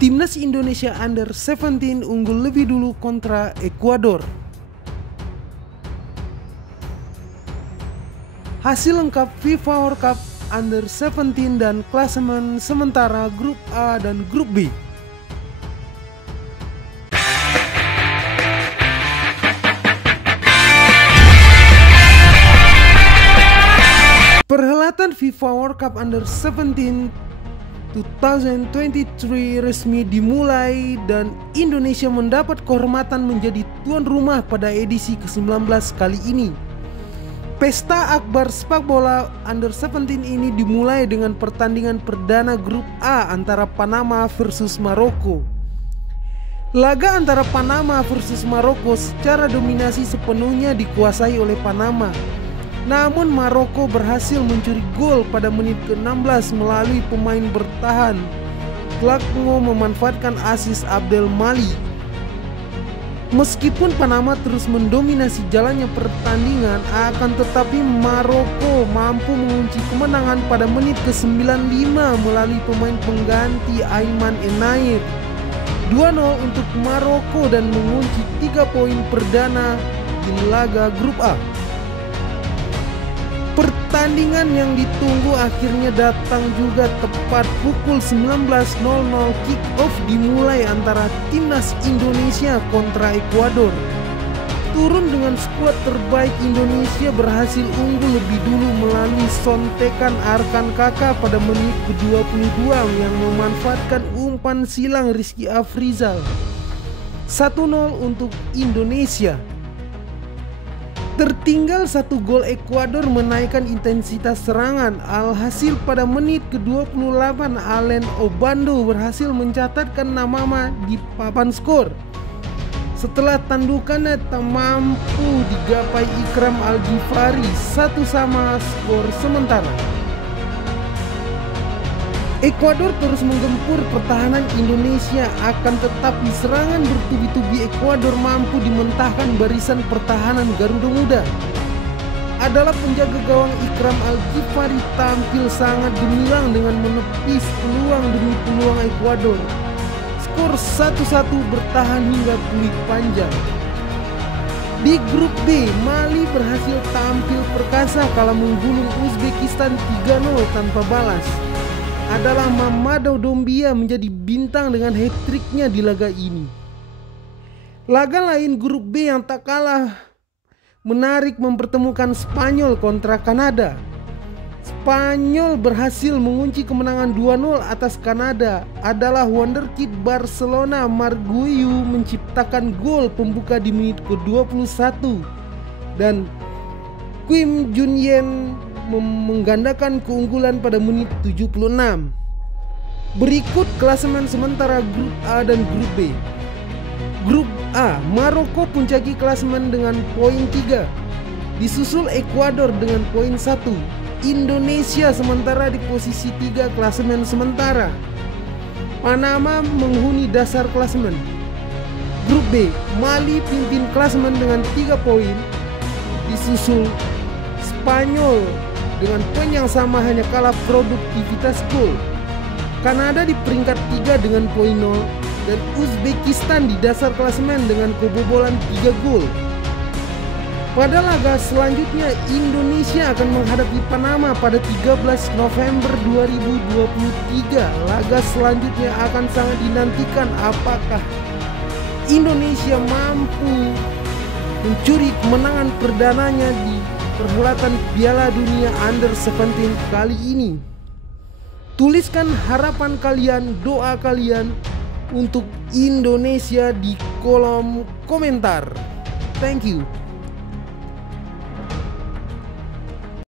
Timnas Indonesia Under 17 unggul lebih dulu kontra Ekuador. Hasil lengkap FIFA World Cup Under 17 dan klasemen sementara Grup A dan Grup B. Perhelatan FIFA World Cup Under 17 2023 resmi dimulai dan Indonesia mendapat kehormatan menjadi tuan rumah pada edisi ke-19 kali ini. Pesta akbar sepak bola Under 17 ini dimulai dengan pertandingan perdana Grup A antara Panama versus Maroko. Laga antara Panama versus Maroko secara dominasi sepenuhnya dikuasai oleh Panama. Namun Maroko berhasil mencuri gol pada menit ke-16 melalui pemain bertahan. Klakmo memanfaatkan asis Abdel Mali. Meskipun Panama terus mendominasi jalannya pertandingan, akan tetapi Maroko mampu mengunci kemenangan pada menit ke-95 melalui pemain pengganti Ayman Enair. 2-0 untuk Maroko dan mengunci 3 poin perdana di laga Grup A. Pertandingan yang ditunggu akhirnya datang juga tepat pukul 19.00. Kick off dimulai antara Timnas Indonesia kontra Ekuador. Turun dengan skuad terbaik, Indonesia berhasil unggul lebih dulu melalui sontekan Arkan Kakak pada menit ke-22 yang memanfaatkan umpan silang Rizky Afrizal. 1-0 untuk Indonesia. Tertinggal 1 gol, Ekuador menaikkan intensitas serangan. Alhasil pada menit ke-28 Allen Obando berhasil mencatatkan nama di papan skor. Setelah tandukannya tak mampu digapai Ikram Al-Ghifari, 1-1 skor sementara. Ekuador terus menggempur pertahanan Indonesia, akan tetapi serangan bertubi-tubi Ekuador mampu dimentahkan barisan pertahanan Garuda Muda. Adalah penjaga gawang Ikram Al-Ghifari tampil sangat gemilang dengan menepis peluang demi peluang Ekuador. Skor 1-1 bertahan hingga peluit panjang. Di Grup B, Mali berhasil tampil perkasa kala menggulung Uzbekistan 3-0 tanpa balas. Adalah Mamadou Doumbia menjadi bintang dengan hat-tricknya di laga ini. Laga lain Grup B yang tak kalah menarik mempertemukan Spanyol kontra Kanada. Spanyol berhasil mengunci kemenangan 2-0 atas Kanada. Adalah wonderkid Barcelona Marguiu menciptakan gol pembuka di menit ke-21 dan Kim Junyen menggandakan keunggulan pada menit 76. Berikut klasemen sementara Grup A dan Grup B. Grup A, Maroko puncaki klasemen dengan poin 3. Disusul Ekuador dengan poin 1. Indonesia sementara di posisi 3 klasemen sementara. Panama menghuni dasar klasemen. Grup B, Mali pimpin klasemen dengan 3 poin. Disusul Spanyol dengan poin yang sama, hanya kalah produktivitas gol. Kanada di peringkat 3 dengan poin 0 dan Uzbekistan di dasar klasemen dengan kebobolan 3 gol. Pada laga selanjutnya Indonesia akan menghadapi Panama pada 13 November 2023. Laga selanjutnya akan sangat dinantikan, apakah Indonesia mampu mencuri kemenangan perdananya di perhelatan Piala Dunia Under 17 kali ini. Tuliskan harapan kalian, doa kalian untuk Indonesia di kolom komentar. Thank you.